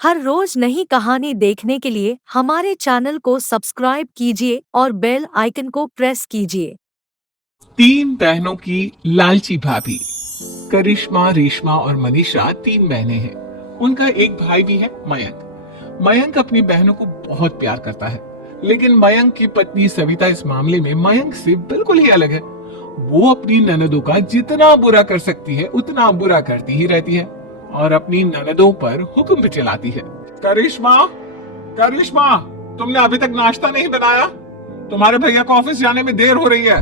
हर रोज नई कहानी देखने के लिए हमारे चैनल को सब्सक्राइब कीजिए और बेल आइकन को प्रेस कीजिए। तीन बहनों की लालची भाभी। करिश्मा, रेशमा और मनीषा तीन बहनें हैं। उनका एक भाई भी है, मयंक। मयंक अपनी बहनों को बहुत प्यार करता है, लेकिन मयंक की पत्नी सविता इस मामले में मयंक से बिल्कुल ही अलग है। वो अपनी ननदों का जितना बुरा कर सकती है उतना बुरा करती ही रहती है और अपनी ननदों पर हुक्म भी चलाती है। करिश्मा, करिश्मा, तुमने अभी तक नाश्ता नहीं बनाया? तुम्हारे भैया को ऑफिस जाने में देर हो रही है।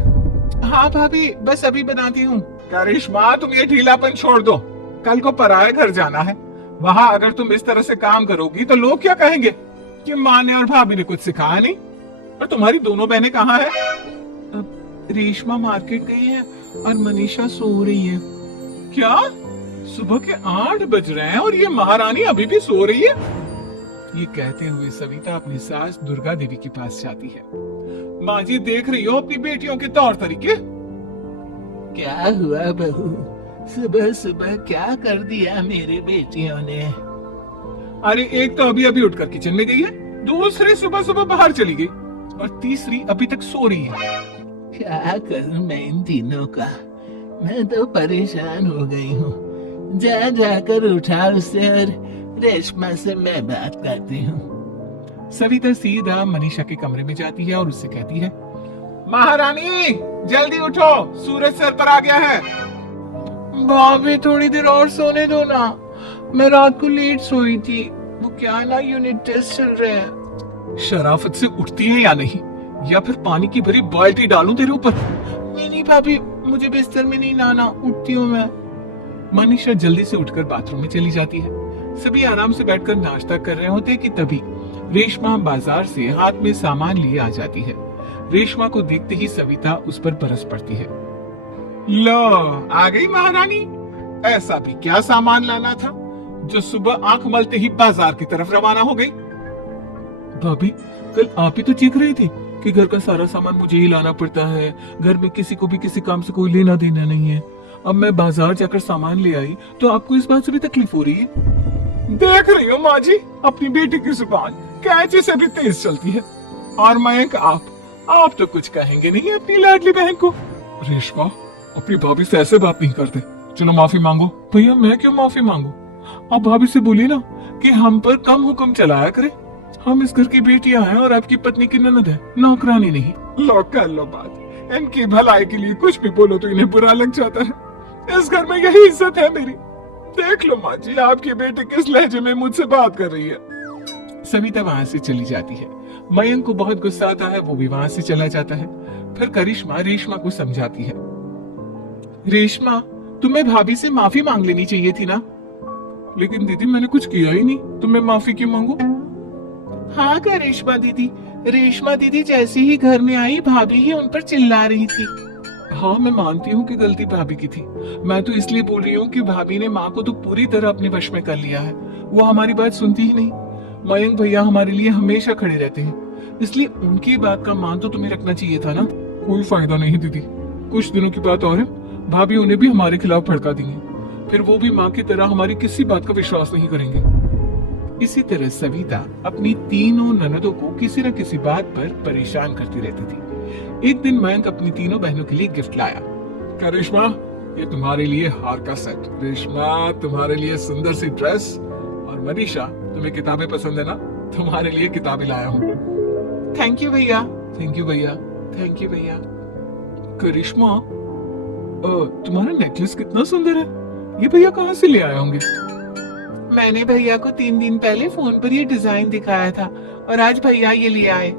हाँ भाभी, बस अभी बनाती हूँ। करिश्मा, तुम ये ढीलापन छोड़ दो। कल को पराये घर जाना है। वहाँ अगर तुम इस तरह से काम करोगी तो लोग क्या कहेंगे कि माँ ने और भाभी ने कुछ सिखाया नहीं। और तुम्हारी दोनों बहनें कहाँ है? रेशमा मार्केट गई है और मनीषा सो रही है। क्या? सुबह के 8 बज रहे हैं और ये महारानी अभी भी सो रही है? ये कहते हुए सविता अपनी सास दुर्गा देवी के पास जाती है। माँ जी, देख रही हो अपनी बेटियों के तौर तरीके? क्या हुआ बहू, सुबह सुबह क्या कर दिया मेरी बेटियों ने? अरे, एक तो अभी अभी उठकर किचन में गई है, दूसरी सुबह सुबह बाहर चली गई और तीसरी अभी तक सो रही है। क्या करूं मैं इन तीनों का? मैं तो परेशान हो गई हूँ। जा जाकर उठा उसे और रेशमा से मैं बात करती हूँ। सविता सीधा मनीषा के कमरे में जाती है और उससे कहती है, महारानी जल्दी उठो, सूरज सर पर आ गया है। भाभी, थोड़ी देर और सोने दो ना, मैं रात को लेट सोई थी। वो क्या ना, यूनिट टेस्ट चल रहे हैं। शराफत से उठती है या नहीं, या फिर पानी की भरी बाल्टी डालूं तेरे ऊपर? नहीं भाभी, मुझे बिस्तर में नहीं लाना, उठती हूँ मैं। मनीषा जल्दी से उठकर बाथरूम में चली जाती है। सभी आराम से बैठकर नाश्ता कर रहे होते कि तभी रेशमा बाजार से हाथ में सामान लिए आ जाती है। रेशमा को देखते ही सविता उस पर बरस पड़ती है। लो, आ गई महारानी। ऐसा भी क्या सामान लाना था जो सुबह आंख मलते ही बाजार की तरफ रवाना हो गई? भाभी, कल आप ही तो चीख रही थी कि घर का सारा सामान मुझे ही लाना पड़ता है, घर में किसी को भी किसी काम से कोई लेना देना नहीं है। अब मैं बाजार जाकर सामान ले आई तो आपको इस बात से भी तकलीफ हो रही है? देख रही हो माँ जी, अपनी बेटी की जुबान कैंची से भी तेज चलती है। और मयंक, आप तो कुछ कहेंगे नहीं अपनी लाडली बहन को। रेशमा, अपनी भाभी से ऐसे बात नहीं करते। चलो माफी मांगो। भैया, मैं क्यों माफी मांगू? आप भाभी से बोलिए ना कि हम पर कम हुक्म चलाया करे। हम इस घर की बेटियां हैं और आपकी पत्नी की ननद है, नौकरानी नहीं। लो, कर लो बात। इनकी भलाई के लिए कुछ भी बोलो तो इन्हें बुरा लग जाता है। इस घर में यही इज्जत है मेरी। देख लो माँ जी, आपकी बेटी किस लहजे में मुझसे बात कर रही है। सविता वहाँ से चली जाती है। मयंक को बहुत गुस्सा आता है, वो भी वहाँ से चला जाता है। फिर करिश्मा रेशमा को समझाती है, रेशमा, तुम्हें भाभी से माफी मांग लेनी चाहिए थी ना। लेकिन दीदी, मैंने कुछ किया ही नहीं, तो मैं माफी क्यों मांगू? हाँ करिश्मा दीदी, रेशमा दीदी जैसे ही घर में आई भाभी ही उन पर चिल्ला रही थी। हाँ, मैं मानती हूँ कि गलती भाभी की थी। मैं तो इसलिए बोल रही हूँ कि भाभी ने माँ को तो पूरी तरह अपने वश में कर लिया है। वो हमारी बात सुनती ही नहीं। मयंक भैया हमारे लिए हमेशा खड़े रहते हैं, इसलिए उनकी बात का मान तो तुम्हें रखना चाहिए था ना। कोई फायदा नहीं दीदी, कुछ दिनों की बात और है, भाभी उन्हें भी हमारे खिलाफ भड़का देंगे। फिर वो भी माँ की तरह हमारी किसी बात का विश्वास नहीं करेंगे। इसी तरह सविता अपनी तीनों ननदों को किसी न किसी बात पर परेशान करती रहती थी। एक दिन मयंक अपनी तीनों बहनों के लिए गिफ्ट लाया। करिश्मा, ये तुम्हारे लिए हार का सेट। रेशमा, तुम्हारे लिए सुंदर सी ड्रेस। और मनीषा, तुम्हें किताबें पसंद है ना, तुम्हारे लिए किताबें लाया हूँ। थैंक यू भैया। थैंक यू भैया। थैंक यू भैया। करिश्मा, तुम्हारा नेकलेस कितना सुंदर है, ये भैया कहाँ से ले आए होंगे? मैंने भैया को 3 दिन पहले फोन पर ये डिजाइन दिखाया था और आज भैया ये ले आए।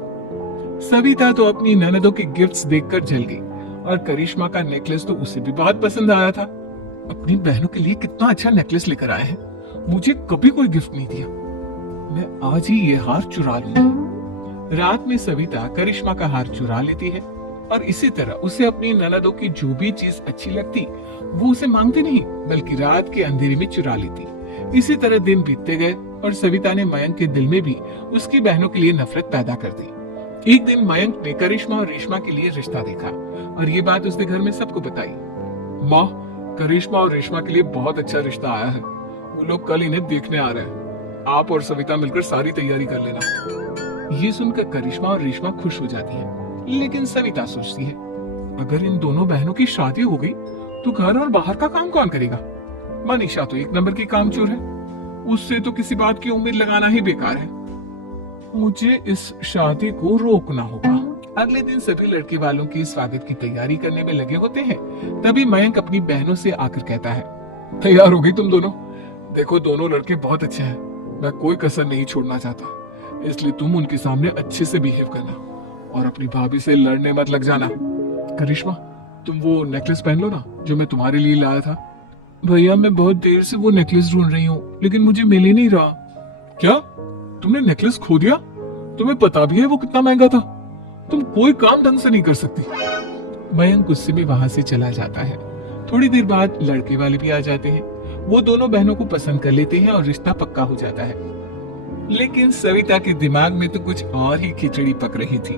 सविता तो अपनी ननदों के गिफ्ट्स देखकर जल गई और करिश्मा का नेकलेस तो उसे भी बहुत पसंद आया था। अपनी बहनों के लिए कितना अच्छा नेकलेस लेकर आए हैं, मुझे कभी कोई गिफ्ट नहीं दिया। मैं आज ही ये हार चुरा लूंगी। रात में सविता करिश्मा का हार चुरा लेती है और इसी तरह उसे अपनी ननदों की जो भी चीज अच्छी लगती वो उसे मांगती नहीं, बल्कि रात के अंधेरे में चुरा लेती। इसी तरह दिन बीतते गए और सविता ने मयंक के दिल में भी उसकी बहनों के लिए नफरत पैदा कर दी। एक दिन मयंक ने करिश्मा और रेशमा के लिए रिश्ता देखा और ये बात उसने घर में सबको बताई। माँ, करिश्मा और रेशमा के लिए बहुत अच्छा रिश्ता आया है, वो लोग कल इन्हें देखने आ रहे हैं। आप और सविता मिलकर सारी तैयारी कर लेना। ये सुनकर करिश्मा और रेशमा खुश हो जाती है, लेकिन सविता सोचती है अगर इन दोनों बहनों की शादी हो गई तो घर और बाहर का काम कौन करेगा। मनीषा तो एक नंबर की कामचोर है, उससे तो किसी बात की उम्मीद लगाना ही बेकार है। मुझे इस शादी को रोकना होगा। अगले दिन सभी लड़के वालों की स्वागत की तैयारी करने में लगे होते हैं। तभी मयंक अपनी बहनों से आकर कहता है, तैयार हो गई तुम दोनों? देखो दोनों लड़के बहुत अच्छे हैं, मैं कोई कसर नहीं छोड़ना चाहता, इसलिए तुम उनके सामने अच्छे से बिहेव करना और अपनी भाभी से लड़ने मत लग जाना। करिश्मा, तुम वो नेकलेस पहन लो ना जो मैं तुम्हारे लिए लाया था। भैया मैं बहुत देर से वो नेकलेस ढूंढ रही हूँ, लेकिन मुझे मिल ही नहीं रहा। क्या तुमने नेकलेस खो दिया? तुम्हें पता भी है वो कितना महंगा था? तुम कोई काम ढंग से नहीं कर सकती। मयंक गुस्से में वहां से चला जाता है। थोड़ी देर बाद लड़के वाले भी आ जाते हैं। वो दोनों बहनों को पसंद कर लेते हैं और रिश्ता पक्का हो जाता है। लेकिन सविता के दिमाग में तो कुछ और ही खिचड़ी पक रही थी।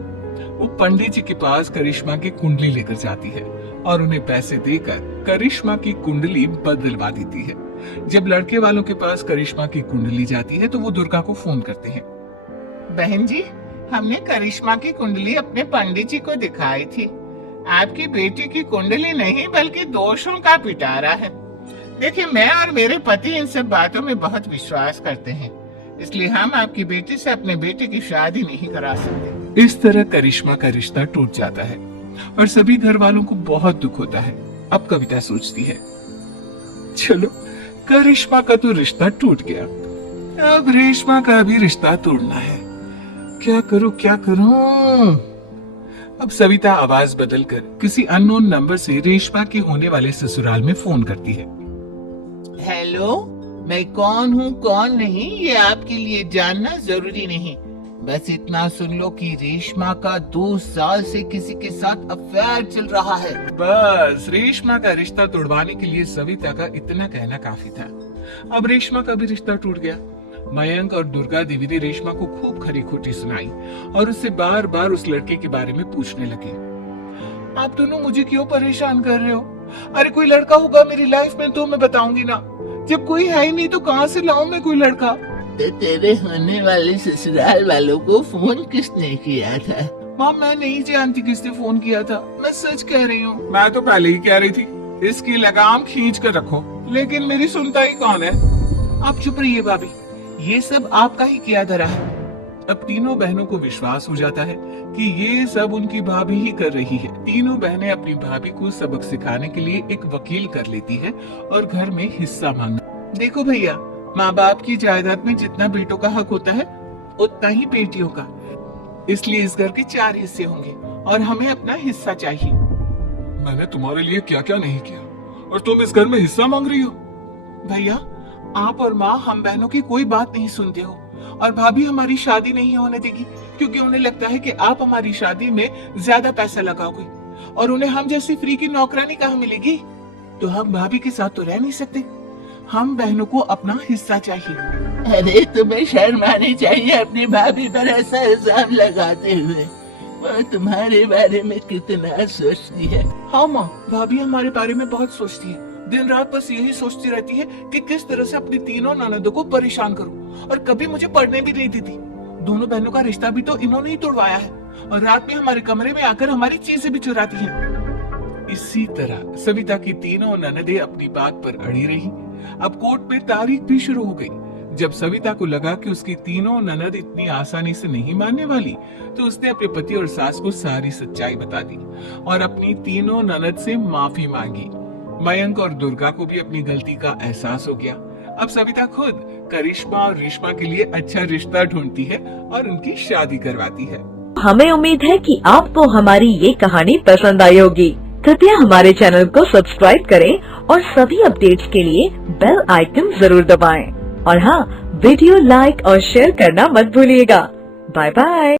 वो पंडित जी के पास करिश्मा की कुंडली लेकर जाती है और उन्हें पैसे देकर करिश्मा की कुंडली बदलवा देती है। जब लड़के वालों के पास करिश्मा की कुंडली जाती है तो वो दुर्गा को फोन करते हैं। बहन जी, हमने करिश्मा की कुंडली अपने पंडित जी को दिखाई थी। आपकी बेटी की कुंडली नहीं बल्कि दोषों का पिटारा है। देखिए, मैं और मेरे पति इन सब बातों में बहुत विश्वास करते हैं, इसलिए हम आपकी बेटी से अपने बेटे की शादी नहीं करा सकते। इस तरह करिश्मा का रिश्ता टूट जाता है और सभी घर वालों को बहुत दुख होता है। अब कविता सोचती है, चलो करिश्मा का तो रिश्ता टूट गया, अब रेशमा का भी रिश्ता तोड़ना है। क्या करूं? अब सविता आवाज बदलकर किसी अननोन नंबर से रेशमा के होने वाले ससुराल में फोन करती है। हेलो, मैं कौन हूँ कौन नहीं ये आपके लिए जानना जरूरी नहीं, बस इतना सुन लो कि रेशमा का 2 साल से किसी के साथ अफेयर चल रहा है। बस रेशमा का रिश्ता तोड़वाने के लिए सविता का इतना कहना काफी था। अब रेशमा का भी रिश्ता टूट गया। मयंक और दुर्गा देवी ने रेशमा को खूब खरी खोटी सुनाई और उससे बार बार उस लड़के के बारे में पूछने लगे। आप दोनों मुझे क्यों परेशान कर रहे हो? अरे कोई लड़का होगा मेरी लाइफ में तो मैं बताऊंगी ना, जब कोई है ही नहीं तो कहाँ से लाऊं मैं कोई लड़का? तेरे होने वाले ससुराल वालों को फोन किसने किया था? माँ मैं नहीं जानती किसने फोन किया था, मैं सच कह रही हूँ। मैं तो पहले ही कह रही थी इसकी लगाम खींच कर रखो, लेकिन मेरी सुनता ही कौन है। आप चुप रहिए भाभी, ये सब आपका ही किया धरा है। अब तीनों बहनों को विश्वास हो जाता है कि ये सब उनकी भाभी ही कर रही है। तीनों बहनें अपनी भाभी को सबक सिखाने के लिए एक वकील कर लेती है और घर में हिस्सा मांगना। देखो भैया, माँ बाप की जायदाद में जितना बेटों का हक होता है उतना ही बेटियों का, इसलिए इस घर के 4 हिस्से होंगे और हमें अपना हिस्सा चाहिए। मैंने तुम्हारे लिए क्या क्या नहीं किया और तुम इस घर में हिस्सा मांग रही हो? भैया, आप और माँ हम बहनों की कोई बात नहीं सुनते हो और भाभी हमारी शादी नहीं होने देगी क्योंकि उन्हें लगता है कि आप हमारी शादी में ज्यादा पैसा लगाओगे और उन्हें हम जैसी फ्री की नौकरानी कहाँ मिलेगी। तो हम भाभी के साथ तो रह नहीं सकते, हम बहनों को अपना हिस्सा चाहिए। अरे तुम्हें शर्म आनी चाहिए अपनी भाभी पर ऐसा इल्जाम लगाते हुए। वो तुम्हारे बारे में कितना सोचती है। हाँ माँ, भाभी हमारे बारे में बहुत सोचती है, दिन रात बस यही सोचती रहती है कि किस तरह से अपनी तीनों ननदों को परेशान करूं और कभी मुझे पढ़ने भी नहीं देती। दोनों बहनों का रिश्ता भी तो इन्होंने ही तोड़वाया है और रात में हमारे कमरे में आकर हमारी चीजें भी चुराती हैं। इसी तरह सविता की तीनों ननदें अपनी बात पर अड़ी रही। अब कोर्ट में तारीख भी शुरू हो गई। जब सविता को लगा कि उसकी तीनों ननद इतनी आसानी से नहीं मानने वाली, तो उसने अपने पति और सास को सारी सच्चाई बता दी और अपनी तीनों ननद से माफी मांगी। मयंक और दुर्गा को भी अपनी गलती का एहसास हो गया। अब सविता खुद करिश्मा और रेशमा के लिए अच्छा रिश्ता ढूंढती है और उनकी शादी करवाती है। हमें उम्मीद है कि आपको हमारी ये कहानी पसंद आई होगी। कृपया हमारे चैनल को सब्सक्राइब करें और सभी अपडेट्स के लिए बेल आइकन जरूर दबाएं। और हाँ, वीडियो लाइक और शेयर करना मत भूलिएगा। Bye bye.